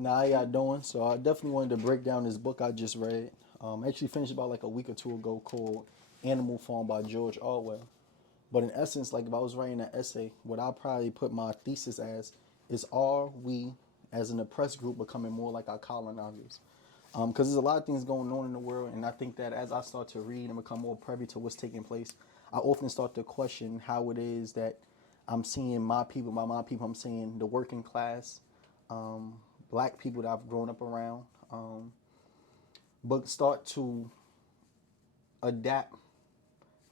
Nah, how y'all doing? So I definitely wanted to break down this book I just read. I actually finished about like a week or two ago called Animal Farm by George Orwell. But in essence, like if I was writing an essay, what I probably put my thesis as is, are we as an oppressed group becoming more like our colonizers? Because there's a lot of things going on in the world, and I think that as I start to read and become more privy to what's taking place, I often start to question how it is that I'm seeing my people. By my people, I'm seeing the working class, um, black people that I've grown up around, but start to adapt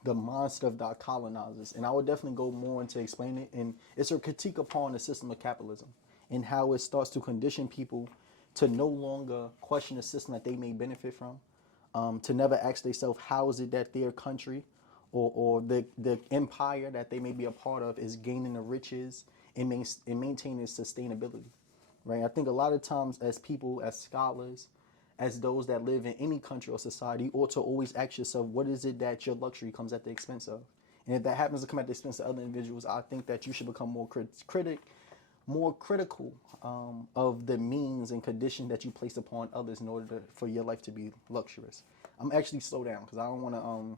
the mindset of the colonizers. And I would definitely go more into explaining it. And it's a critique upon the system of capitalism and how it starts to condition people to no longer question the system that they may benefit from, to never ask themselves how is it that their country or the empire that they may be a part of is gaining the riches and maintaining sustainability, right? I think a lot of times as people, as scholars, as those that live in any country or society, you ought to always ask yourself, what is it that your luxury comes at the expense of? And if that happens to come at the expense of other individuals, I think that you should become more critical of the means and conditions that you place upon others in order for your life to be luxurious. I'm actually slow down because I don't want to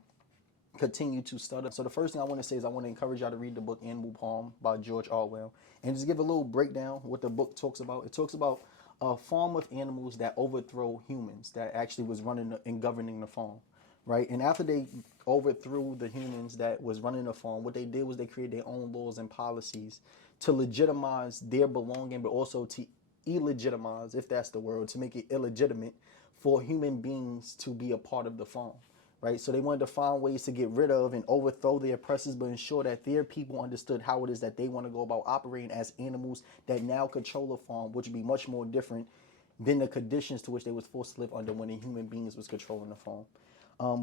continue to stutter. So the first thing I want to say is I want to encourage y'all to read the book Animal Farm by George Orwell and just give a little breakdown what the book talks about. It talks about a farm of animals that overthrow humans that actually was running and governing the farm, right? And after they overthrew the humans that was running the farm, what they did was they created their own laws and policies to legitimize their belonging, but also to illegitimize, if that's the word, to make it illegitimate for human beings to be a part of the farm, right? So they wanted to find ways to get rid of and overthrow the oppressors, but ensure that their people understood how it is that they want to go about operating as animals that now control a farm, which would be much more different than the conditions to which they was forced to live under when the human beings was controlling the farm.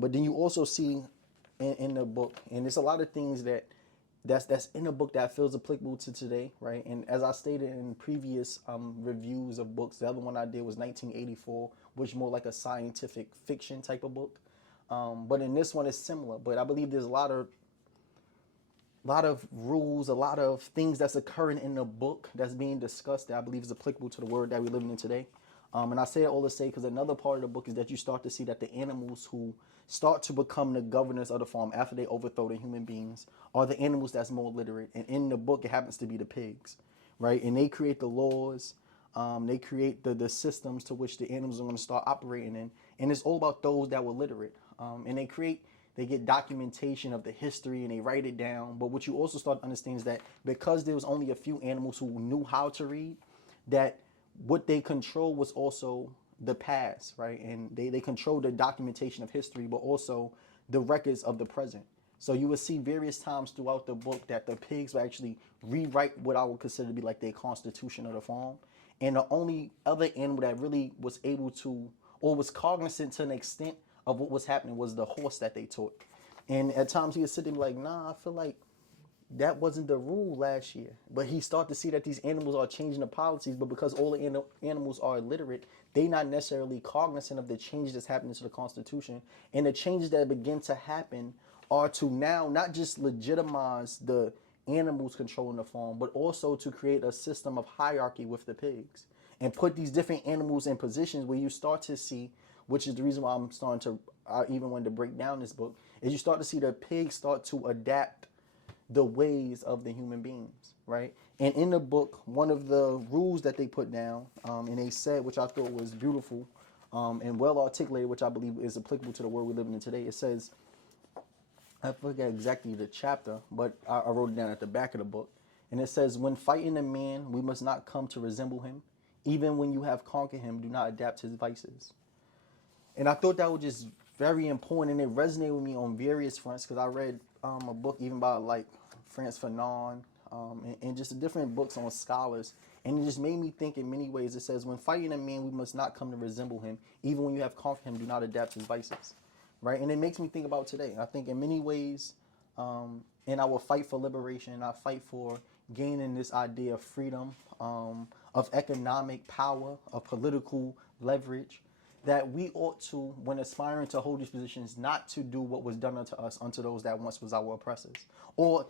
But then you also see in the book, and there's a lot of things that's in the book that feels applicable to today, right? And as I stated in previous reviews of books, the other one I did was 1984, which is more like a scientific fiction type of book. But in this one, it's similar. But I believe there's a lot of rules, a lot of things that's occurring in the book that's being discussed that I believe is applicable to the world that we're living in today. And I say it all to say because another part of the book is that you start to see that the animals who start to become the governors of the farm after they overthrow the human beings are the animals that's more literate. And in the book, it happens to be the pigs, right? And they create the laws. They create the systems to which the animals are going to start operating in. And it's all about those that were literate. And they get documentation of the history and they write it down. But what you also start to understand is that because there was only a few animals who knew how to read, that what they control was also the past, right? And they control the documentation of history, but also the records of the present. So you will see various times throughout the book that the pigs will actually rewrite what I would consider to be like their constitution of the farm. And the only other animal that really was able to, or was cognizant to an extent of what was happening, was the horse that they taught. And at times he would sit there and be like, nah, I feel like that wasn't the rule last year. But he started to see that these animals are changing the policies, but because all the animals are illiterate, they not necessarily cognizant of the changes that's happening to the Constitution. And the changes that begin to happen are to now not just legitimize the animals controlling the farm, but also to create a system of hierarchy with the pigs and put these different animals in positions where you start to see, which is the reason why I even wanted to break down this book, is you start to see the pigs start to adapt the ways of the human beings, right? And in the book, one of the rules that they put down, and they said, which I thought was beautiful and well articulated, which I believe is applicable to the world we're living in today. It says, I forget exactly the chapter, but I wrote it down at the back of the book. And it says, when fighting a man, we must not come to resemble him. Even when you have conquered him, do not adapt his vices. And I thought that was just very important, and it resonated with me on various fronts because I read a book even by like Frantz Fanon and just different books on scholars. And it just made me think in many ways. It says, when fighting a man, we must not come to resemble him. Even when you have conquered him, do not adapt his vices. Right? And it makes me think about today. I think in many ways, in our fight for liberation, our fight for gaining this idea of freedom, of economic power, of political leverage, that we ought to, when aspiring to hold these positions, not to do what was done unto us, unto those that once was our oppressors. Or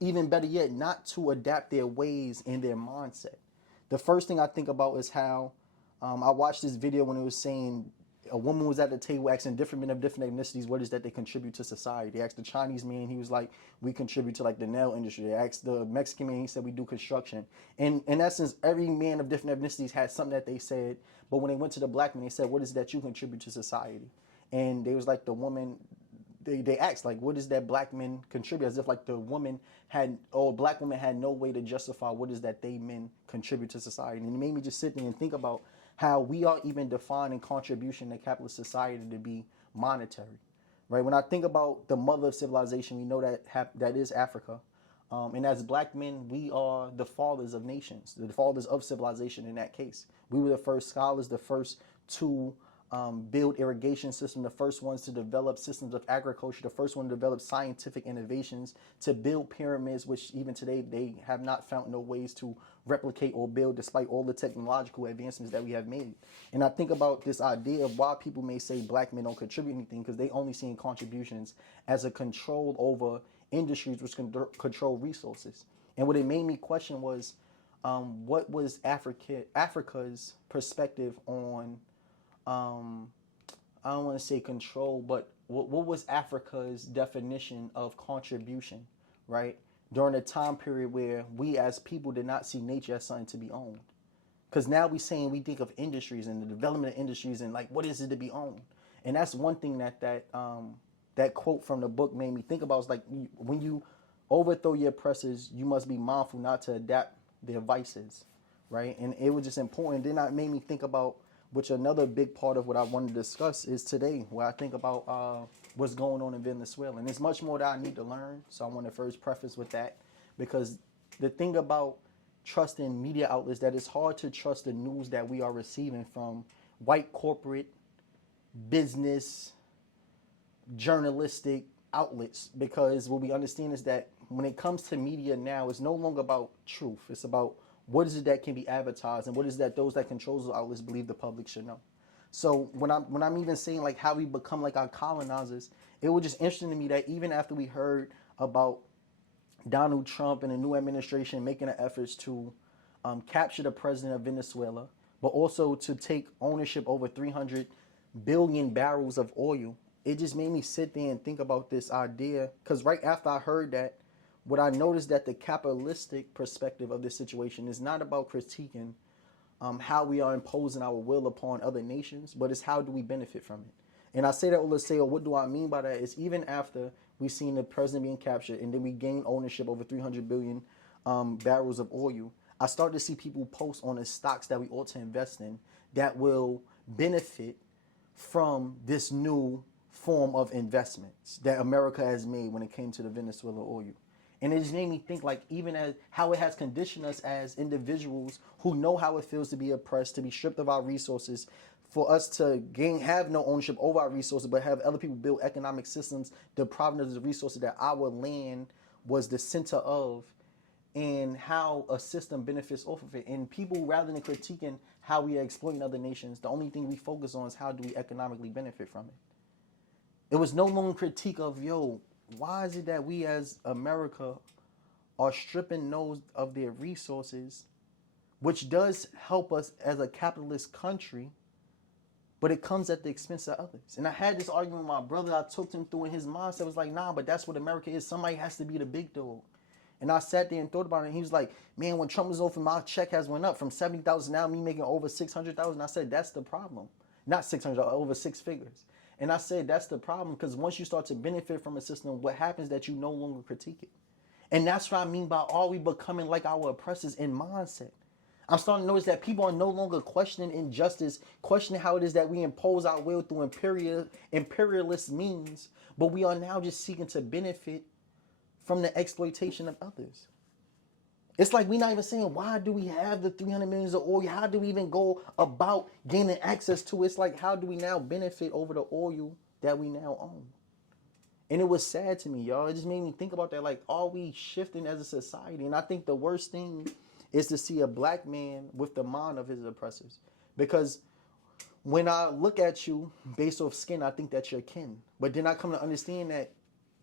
even better yet, not to adapt their ways and their mindset. The first thing I think about is how I watched this video when it was saying a woman was at the table asking different men of different ethnicities what is that they contribute to society. They asked the Chinese man, he was like, we contribute to like the nail industry. They asked the Mexican man, he said we do construction. And in essence, every man of different ethnicities had something that they said, but when they went to the black man, they said, what is it that you contribute to society? And they was like, the woman, they asked like, what is that black men contribute, as if like the woman had, or black woman had no way to justify what is that they men contribute to society. And it made me just sit there and think about how we are even defining contribution to capitalist society to be monetary, right? When I think about the mother of civilization, we know that that is Africa. And as black men, we are the fathers of nations, the fathers of civilization in that case. We were the first scholars, the first to build irrigation system, the first ones to develop systems of agriculture, the first one to develop scientific innovations, to build pyramids, which even today they have not found no ways to replicate or build despite all the technological advancements that we have made. And I think about this idea of why people may say black men don't contribute anything, because they only see contributions as a control over industries which can control resources. And what it made me question was, what was Africa's perspective on I don't want to say control, but what was Africa's definition of contribution, right? During a time period where we as people did not see nature as something to be owned. Because now we think of industries and the development of industries and like, what is it to be owned? And that's one thing that quote from the book made me think about, is like, when you overthrow your oppressors, you must be mindful not to adapt their vices, right? And it was just important. Then that made me think about, which another big part of what I want to discuss is today, where I think about what's going on in Venezuela. And there's much more that I need to learn. So I want to first preface with that, because the thing about trusting media outlets, that it's hard to trust the news that we are receiving from white corporate business journalistic outlets, because what we understand is that when it comes to media now, it's no longer about truth. It's about what is it that can be advertised, and what is that those that control those outlets believe the public should know. So when I'm even saying like how we become like our colonizers, it was just interesting to me that even after we heard about Donald Trump and the new administration making the efforts to capture the president of Venezuela, but also to take ownership over 300 billion barrels of oil, it just made me sit there and think about this idea. Because right after I heard that, what I noticed that the capitalistic perspective of this situation is not about critiquing how we are imposing our will upon other nations, but it's how do we benefit from it. And I say that, let's say, what do I mean by that? Is even after we've seen the president being captured and then we gain ownership over 300 billion barrels of oil, I start to see people post on the stocks that we ought to invest in that will benefit from this new form of investments that America has made when it came to the Venezuela oil. And it just made me think, like, even as how it has conditioned us as individuals who know how it feels to be oppressed, to be stripped of our resources, for us to have no ownership over our resources, but have other people build economic systems depriving us of the resources that our land was the center of, and how a system benefits off of it. And people, rather than critiquing how we are exploiting other nations, the only thing we focus on is how do we economically benefit from it. It was no longer critique of, yo, why is it that we as America are stripping those of their resources, which does help us as a capitalist country, but it comes at the expense of others. And I had this argument with my brother. I took him through, and his mindset was like, nah, but that's what America is. Somebody has to be the big dog. And I sat there and thought about it, and he was like, man, when Trump was over, my check has went up from 70,000 now, me making over 600,000. I said, that's the problem. Not 600, over six figures. And I said, that's the problem, because once you start to benefit from a system, what happens is that you no longer critique it. And that's what I mean by, are we becoming like our oppressors in mindset? I'm starting to notice that people are no longer questioning injustice, questioning how it is that we impose our will through imperialist means, but we are now just seeking to benefit from the exploitation of others. It's like we're not even saying, why do we have the 300 millions of oil? How do we even go about gaining access to it? It's like, how do we now benefit over the oil that we now own? And it was sad to me, y'all. It just made me think about that. Like, are we shifting as a society? And I think the worst thing is to see a black man with the mind of his oppressors. Because when I look at you based off skin, I think that you're kin. But then I come to understand that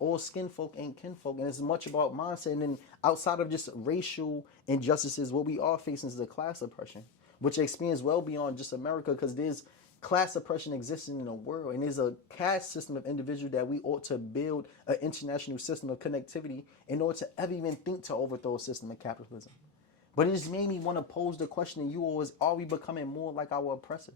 all skin folk ain't kinfolk, and it's much about mindset. And then outside of just racial injustices, what we are facing is a class oppression. which expands well beyond just America, because there's class oppression existing in the world, and there's a caste system of individuals that we ought to build an international system of connectivity in order to ever even think to overthrow a system of capitalism. But it just made me want to pose the question to you all is, are we becoming more like our oppressors?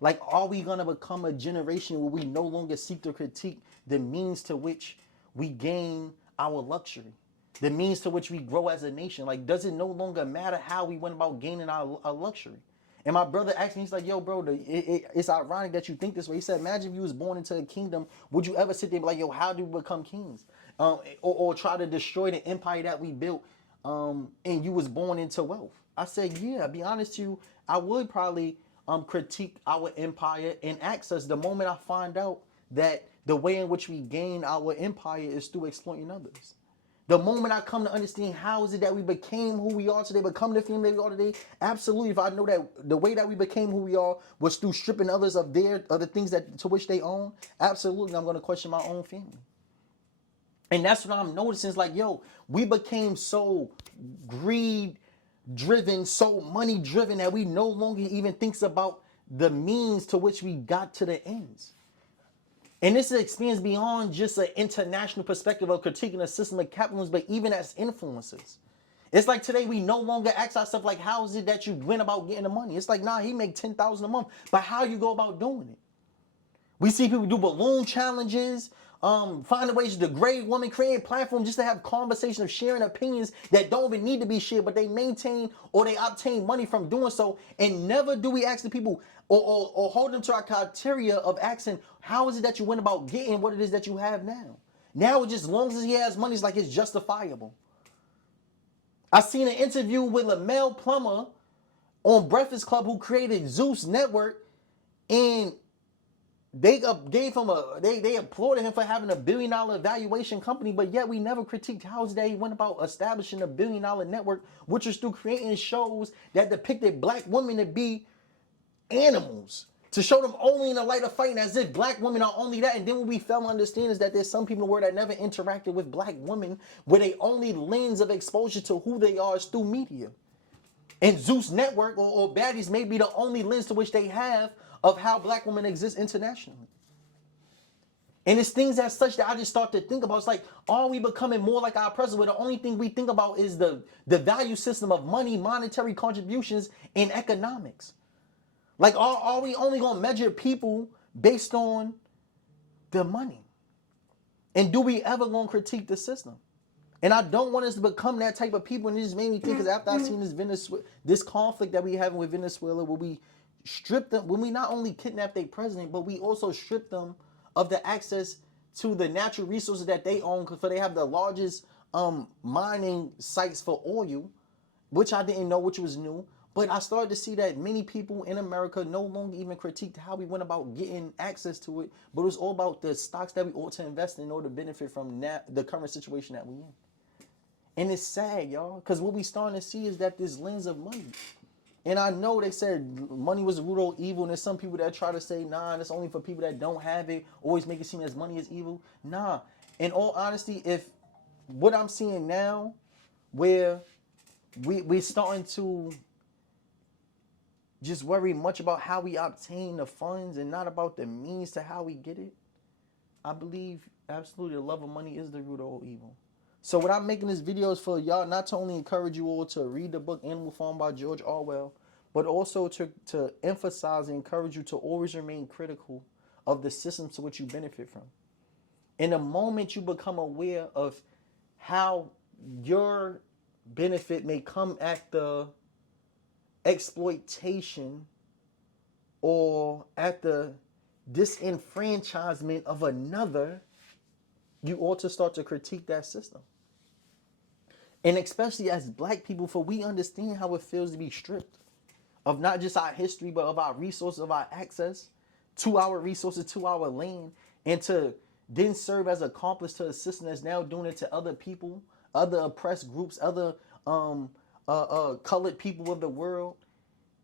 Like, are we going to become a generation where we no longer seek to critique the means to which we gain our luxury, the means to which we grow as a nation? Like, does it no longer matter how we went about gaining our luxury? And my brother asked me, he's like, yo, bro, it's ironic that you think this way. He said, imagine if you was born into a kingdom, would you ever sit there and be like, yo, how do we become kings? Or try to destroy the empire that we built, and you was born into wealth? I said, yeah, be honest to you, I would probably critique our empire and access the moment I find out that the way in which we gain our empire is through exploiting others. The moment I come to understand how is it that we became who we are today, become the family we are today, absolutely. If I know that the way that we became who we are was through stripping others of the things that to which they own, absolutely, I'm going to question my own family. And that's what I'm noticing. It's like, yo, we became so greed driven, so money driven, that we no longer even thinks about the means to which we got to the ends. And this expands beyond just an international perspective of critiquing a system of capitalism, but even as influencers. It's like today we no longer ask ourselves, like, how is it that you went about getting the money? It's like, nah, he make $10,000 a month, but how you go about doing it? We see people do balloon challenges, finding ways to degrade women, creating platforms just to have conversations of sharing opinions that don't even need to be shared, but they maintain or they obtain money from doing so. And never do we ask the people or hold them to our criteria of asking, how is it that you went about getting what it is that you have now? Now, it's just as long as he has money, it's like it's justifiable. I seen an interview with a male plumber on Breakfast Club who created Zeus Network, and they gave him they applauded him for having $1 billion valuation company, but yet we never critiqued how is that he went about establishing $1 billion network, which was through creating shows that depicted black women to be animals, to show them only in the light of fighting, as if black women are only that. And then what we fail to understand is that there's some people in the world that never interacted with black women, where they only lens of exposure to who they are is through media. And Zeus Network or Baddies may be the only lens to which they have of how black women exist internationally. And it's things as such that I just start to think about. It's like, are we becoming more like our oppressors, where the only thing we think about is the value system of money, monetary contributions, and economics? Like, are we only going to measure people based on the money? And do we ever going to critique the system? And I don't want us to become that type of people. And it just made me think, because after I seen this conflict that we having with Venezuela, where we strip them, when we not only kidnap their president, but we also strip them of the access to the natural resources that they own, because they have the largest mining sites for oil, which I didn't know, which was new. But I started to see that many people in America no longer even critiqued how we went about getting access to it, but it was all about the stocks that we ought to invest in order to benefit from the current situation that we're in. And it's sad, y'all, because what we starting to see is that this lens of money. And I know they said money was the root of all evil, and there's some people that try to say, nah, that's only for people that don't have it, always make it seem as money is evil. Nah, in all honesty, if what I'm seeing now, where we're starting to just worry much about how we obtain the funds and not about the means to how we get it, I believe absolutely the love of money is the root of all evil. So what I'm making this video is for y'all, not to only encourage you all to read the book Animal Farm by George Orwell, but also to emphasize and encourage you to always remain critical of the systems to which you benefit from. In the moment you become aware of how your benefit may come at the exploitation or at the disenfranchisement of another, you ought to start to critique that system. And especially as black people, for we understand how it feels to be stripped of not just our history, but of our resources, of our access to our resources, to our land, and to then serve as accomplice to a system that's now doing it to other people, other oppressed groups, other colored people of the world,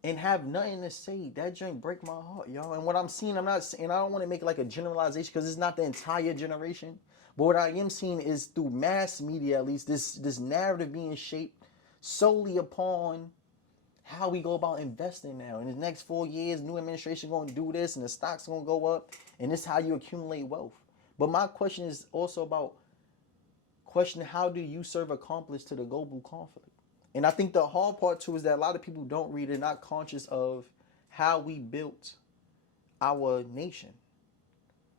and have nothing to say. That joint break my heart, y'all. And what I'm seeing, I'm not saying, I don't want to make it like a generalization, because it's not the entire generation. But what I am seeing is through mass media, at least, this narrative being shaped solely upon how we go about investing now. In the next 4 years, new administration going to do this, and the stocks going to go up, and this is how you accumulate wealth. But my question is also about questioning, how do you serve accomplice to the global conflict? And I think the hard part too is that a lot of people don't read, they're not conscious of how we built our nation.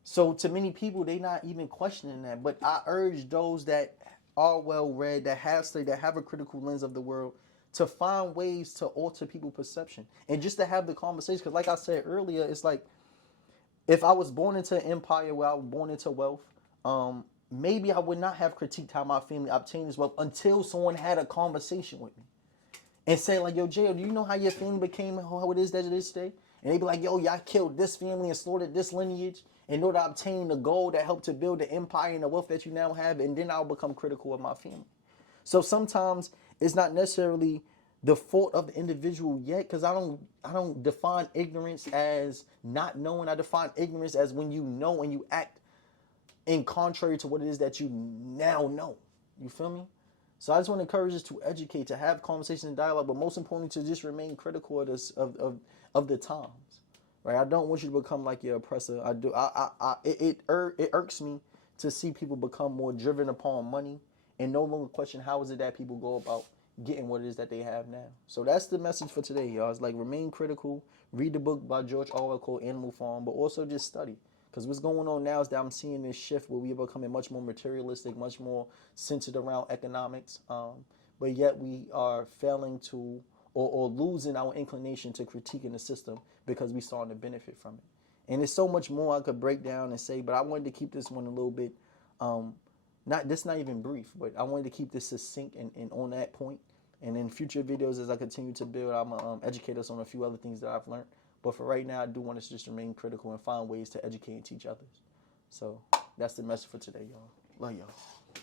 So to many people, they not even questioning that. But I urge those that are well read, that have studied, that have a critical lens of the world, to find ways to alter people's perception and just to have the conversation. Because like I said earlier, it's like, if I was born into an empire where I was born into wealth, maybe I would not have critiqued how my family obtained this wealth until someone had a conversation with me and say like, yo, Jay, do you know how your family became how it is that it is today? And they'd be like, yo, y'all killed this family and slaughtered this lineage in order to obtain the gold that helped to build the empire and the wealth that you now have. And then I'll become critical of my family. So sometimes it's not necessarily the fault of the individual yet, because I don't define ignorance as not knowing. I define ignorance as when you know and you act in contrary to what it is that you now know. You feel me? So I just want to encourage us to educate, to have conversation and dialogue, but most importantly, to just remain critical of this, of the times, right? I don't want you to become like your oppressor. I do. It irks me to see people become more driven upon money and no longer question how is it that people go about getting what it is that they have now. So that's the message for today, y'all. It's like, remain critical, read the book by George Orwell called Animal Farm, but also just study. Because what's going on now is that I'm seeing this shift where we are becoming much more materialistic, much more centered around economics, but yet we are failing to or losing our inclination to critiquing the system because we're starting to benefit from it. And there's so much more I could break down and say, but I wanted to keep this one a little bit, not even brief, but I wanted to keep this succinct and on that point. And in future videos, as I continue to build, I'm going to educate us on a few other things that I've learned. But for right now, I do want us to just remain critical and find ways to educate and teach others. So that's the message for today, y'all. Love y'all.